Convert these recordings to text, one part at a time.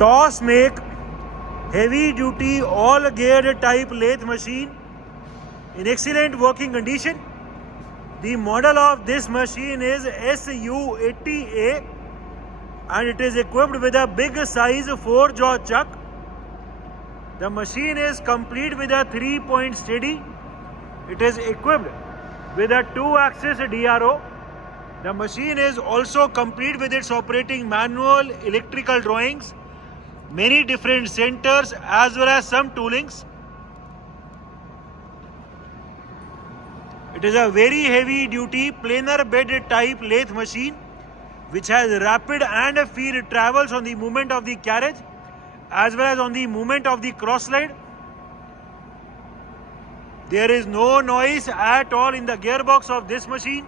Toss make heavy duty all geared type lathe machine in excellent working condition. The model of this machine is SU80A and it is equipped with a big size 4-jaw chuck. The machine is complete with a 3-point steady. It is equipped with a 2-axis DRO. The machine is also complete with its operating manual, electrical drawings, many different centers as well as some toolings. It is a very heavy duty planar bed type lathe machine which has rapid and feed travels on the movement of the carriage as well as on the movement of the cross slide. There is no noise at all in the gearbox of this machine.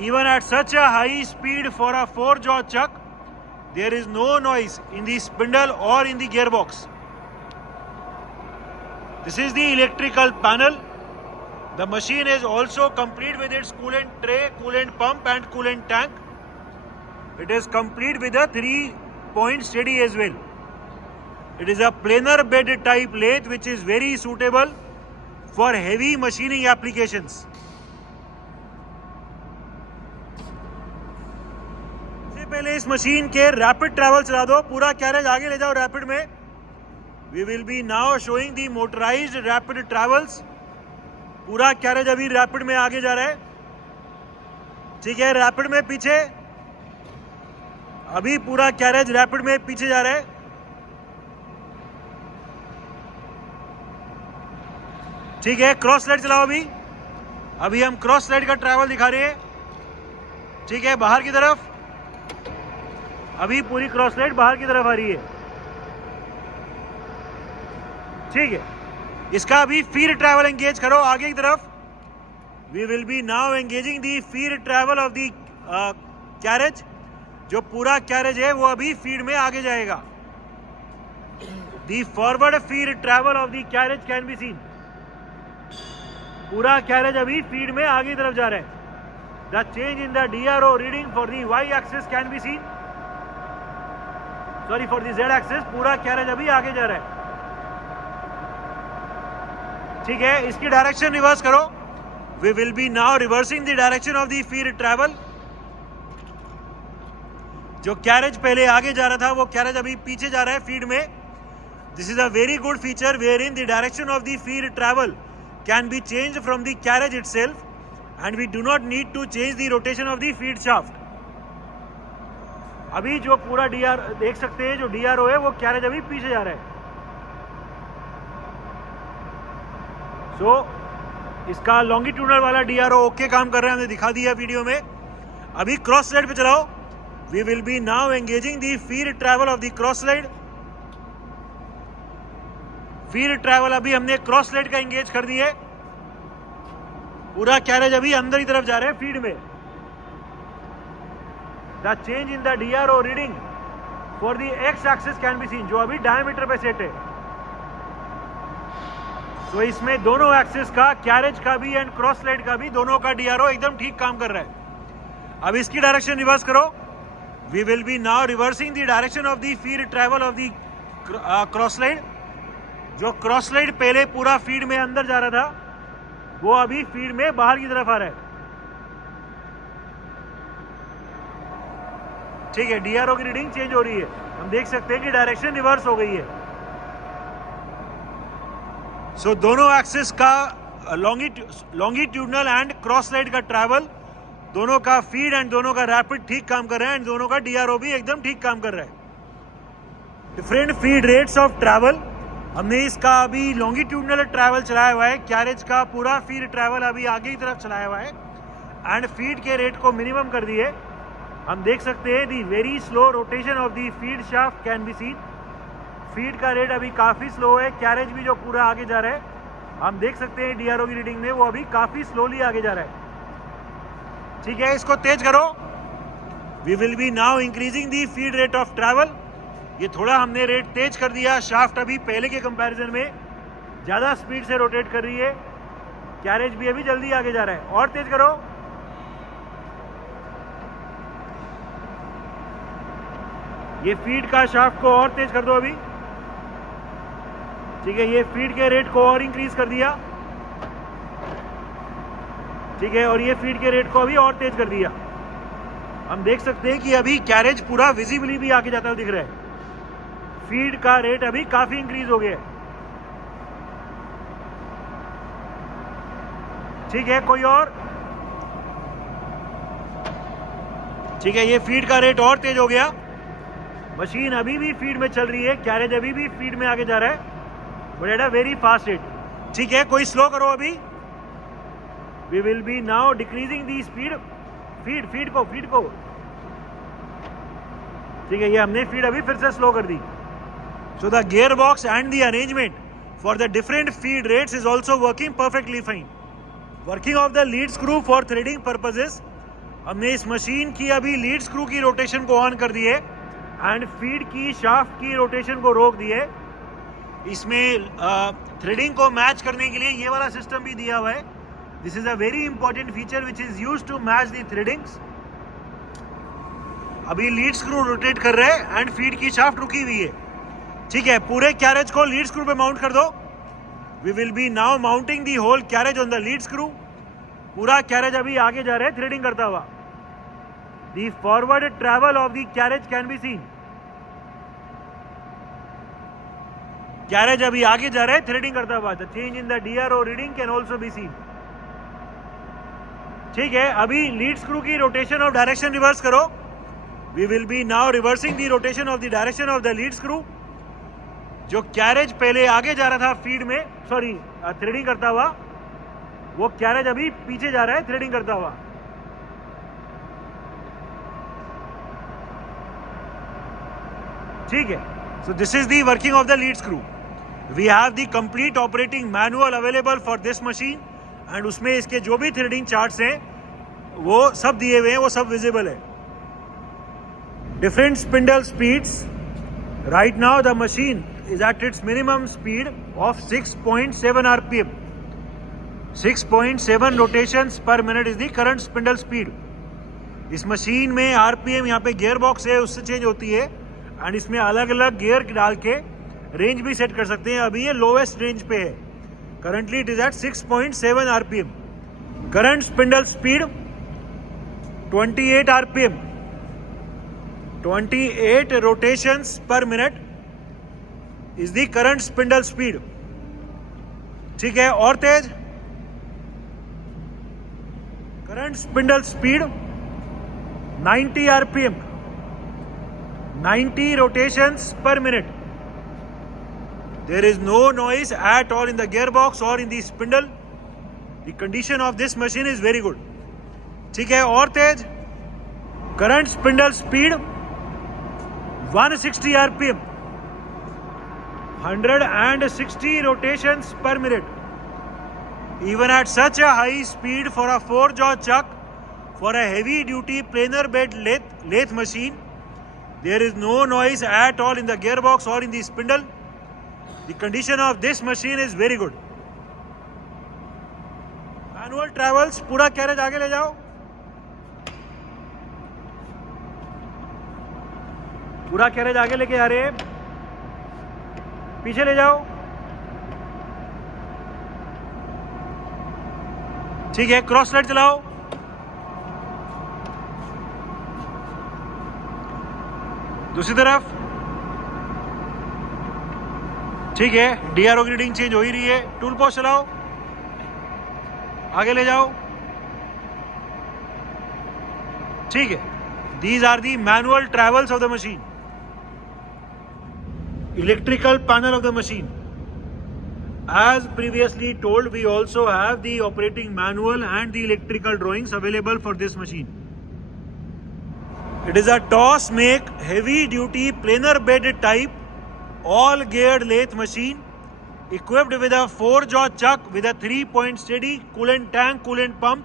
Even at such a high speed for a 4-jaw chuck, there is no noise in the spindle or in the gearbox. This is the electrical panel. The machine is also complete with its coolant tray, coolant pump and coolant tank. It is complete with a 3-point steady as well. It is a planar bed type lathe which is very suitable for heavy machining applications. सबसे पहले इस machine के rapid travel चला दो, पूरा carriage आगे ले जाओ रैपिड में. We will be now showing the motorized rapid travels. पूरा कैरेज अभी रैपिड में आगे जा रहा है. ठीक है, रैपिड में पीछे, अभी पूरा कैरेज रैपिड में पीछे जा रहा है. ठीक है, क्रॉस स्लाइड चलाओ. अभी हम क्रॉस स्लाइड का ट्रैवल दिखा रहे हैं. ठीक है, बाहर की तरफ, अभी पूरी क्रॉस स्लाइड बाहर की तरफ आ रही है. ठीक है, इसका अभी फीड ट्रैवल एंगेज करो आगे की तरफ. We will be now engaging the feed travel of the carriage. जो पूरा कैरेज है वो अभी फीड में आगे जाएगा. The forward feed travel of the carriage can be seen. पूरा कैरेज अभी फीड में आगे की तरफ जा रहा है. The change in the DRO reading for the Y axis can be seen, sorry for the Z axis. पूरा कैरेज अभी आगे जा रहा है. ठीक है, इसकी डायरेक्शन रिवर्स करो. We will be now reversing the direction of the feed travel. जो कैरेज पहले आगे जा रहा था वो कैरेज अभी पीछे जा रहा है फीड में. This is a very good feature where in the direction of the feed travel can be changed from the carriage itself and we do not need to change the rotation of the feed shaft. अभी जो पूरा देख सकते हैं, जो DRO है वो carriage अभी पीछे जा रहा है. सो इसका लॉन्गिट्यूडनल वाला DRO ओके काम कर रहा है, हमने दिखा दिया वीडियो में. अभी क्रॉस स्लाइड पे चलाओ. We will be now engaging the feed travel of the cross slide. Feed travel अभी हमने क्रॉस स्लाइड का एंगेज कर दिया है. पूरा कैरेज अभी अंदर की तरफ जा रहे हैं फीड में. The change in the DRO reading for the X axis can be scene, जो अभी डायमीटर पे सेट है. तो इसमें दोनों एक्सिस का, कैरेज का भी एंड क्रॉस स्लाइड का भी, दोनों का DRO एकदम ठीक काम कर रहा है. अब इसकी डायरेक्शन रिवर्स करो. We will be now reversing the direction of the feed travel of the cross slide. जो क्रॉस स्लाइड पहले पूरा फीड में अंदर जा रहा था वो अभी फीड में बाहर की तरफ आ रहा है. ठीक है, DRO की रीडिंग चेंज हो रही है. हम देख सकते हैं कि डायरेक्शन रिवर्स हो गई है. सो दोनों एक्सिस का लॉन्गिट्यूडनल एंड क्रॉस स्लाइड का ट्रैवल, दोनों का फीड एंड दोनों का रैपिड ठीक काम कर रहा है एंड दोनों का DRO भी एकदम ठीक काम कर रहा है. Different feed rates of travel. हमने इसका अभी लॉन्गिट्यूडनल ट्रैवल चलाया हुआ है. कैरेज का पूरा फीड ट्रैवल अभी आगे की तरफ चलाया हुआ है एंड फीड के रेट को मिनिमम कर दिए. हम देख सकते हैं दी very slow rotation of the feed shaft can be scene. Feed का रेट अभी काफ़ी स्लो है. कैरेज भी जो पूरा आगे जा रहा है, हम देख सकते हैं DRO की रीडिंग में वो अभी काफ़ी स्लोली आगे जा रहा है. ठीक है, इसको तेज करो. We will be now increasing the feed rate of travel. ये थोड़ा हमने रेट तेज कर दिया. शाफ्ट अभी पहले के कंपैरिजन में ज़्यादा स्पीड से रोटेट कर रही है. कैरेज भी अभी जल्दी आगे जा रहा है. और तेज करो. ये फीड का शाफ्ट को और तेज कर दो अभी, ठीक है। ये फीड के रेट को और इंक्रीज कर दिया, ठीक है। और ये फीड के रेट को अभी और तेज कर दिया। हम देख सकते हैं कि अभी कैरेज पूरा विजिबली भी आगे जाता हुआ दिख रहा है। फीड का रेट अभी काफी इंक्रीज हो गया है, ठीक है। कोई और, ठीक है। ये फीड का रेट और तेज हो गया। मशीन अभी भी फीड में चल रही है, कैरेज अभी भी फीड में आगे जा रहा है, but at a very fast rate, ठीक है। कोई स्लो करो अभी। We will be now decreasing the speed, feed को, ठीक है। ये हमने फीड अभी फिर से स्लो कर दी। So the gear box and the arrangement for the different feed rates is also working perfectly fine. Working of the lead screw for threading purposes, हमने इस मशीन की अभी लीड स्क्रू की रोटेशन को ऑन कर दिए एंड फीड की shaft की रोटेशन को रोक दिए। इसमें थ्रेडिंग को मैच करने के लिए ये वाला सिस्टम भी दिया हुआ है। This is a very important feature which is used to match the threadings. अभी लीड स्क्रू रोटेट कर रहे हैं एंड फीड की शाफ्ट रुकी हुई है, ठीक है। पूरे कैरेज को लीड स्क्रू पे माउंट कर दो। We will be now mounting the whole carriage on the lead screw. पूरा कैरेज अभी आगे जा रहा है थ्रेडिंग करता हुआ। The forward travel of the carriage can be seen. Carriage अभी आगे जा रहा है थ्रेडिंग करता हुआ। The change in the DRO reading can also be seen, ठीक है। अभी लीड स्क्रू की रोटेशन ऑफ डायरेक्शन रिवर्स करो। We will be now reversing the rotation of the direction of the lead screw. जो carriage पहले आगे जा रहा था फीड में, सॉरी थ्रेडिंग करता हुआ, वो कैरेज अभी पीछे जा रहा है थ्रेडिंग करता हुआ, ठीक है। So this is the working of the lead screw. We have the complete operating manual available for this machine and उसमें इसके जो भी थ्रेडिंग चार्ट्स हैं वो सब दिए हुए हैं, वो सब विजिबल है। Different spindle speeds. Right now the machine is at its minimum speed of 6.7 rpm. 6.7 rotations per minute is the current spindle speed. इस मशीन में आरपीएम, यहाँ पे गियर बॉक्स है उससे चेंज होती है एंड इसमें अलग अलग गियर डाल के रेंज भी सेट कर सकते हैं। अभी ये लोवेस्ट रेंज पे है। Currently it is at 6.7 RPM. Current spindle speed 28 RPM, 28 rotations per minute is the current spindle speed, ठीक है। और तेज current spindle speed 90 RPM, 90 rotations per minute. There is no noise at all in the gear box और in the spindle. The condition of this machine is very good, ठीक है। और तेज current spindle speed 160 RPM, 160 rotations per minute. Even at such a high speed for a 4-jaw chuck, for a heavy duty planer bed lathe machine, there is no noise at all in the gearbox or in the spindle. The condition of this machine is very good. Manual travels, पूरा carriage आगे ले जाओ, पूरा carriage आगे लेके आ रहे हैं, पीछे ले जाओ, ठीक है। क्रॉस लाइट चलाओ, दूसरी तरफ, ठीक है। DRO की रीडिंग चेंज हो ही रही है। टूल पॉज चलाओ, आगे ले जाओ, ठीक है। These are the manual travels of the machine. Electrical panel of the machine. As previously told, we also have the operating manual and the electrical drawings available for this machine. It is a toss make heavy duty planer bed type all geared lathe machine equipped with a 4-jaw chuck with a 3-point steady coolant tank, coolant pump,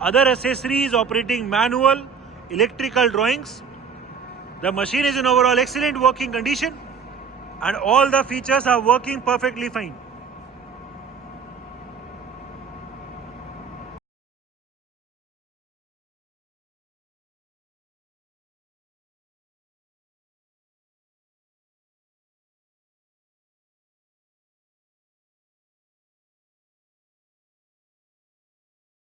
other accessories, operating manual, electrical drawings. The machine is in overall excellent working condition and all the features are working perfectly fine.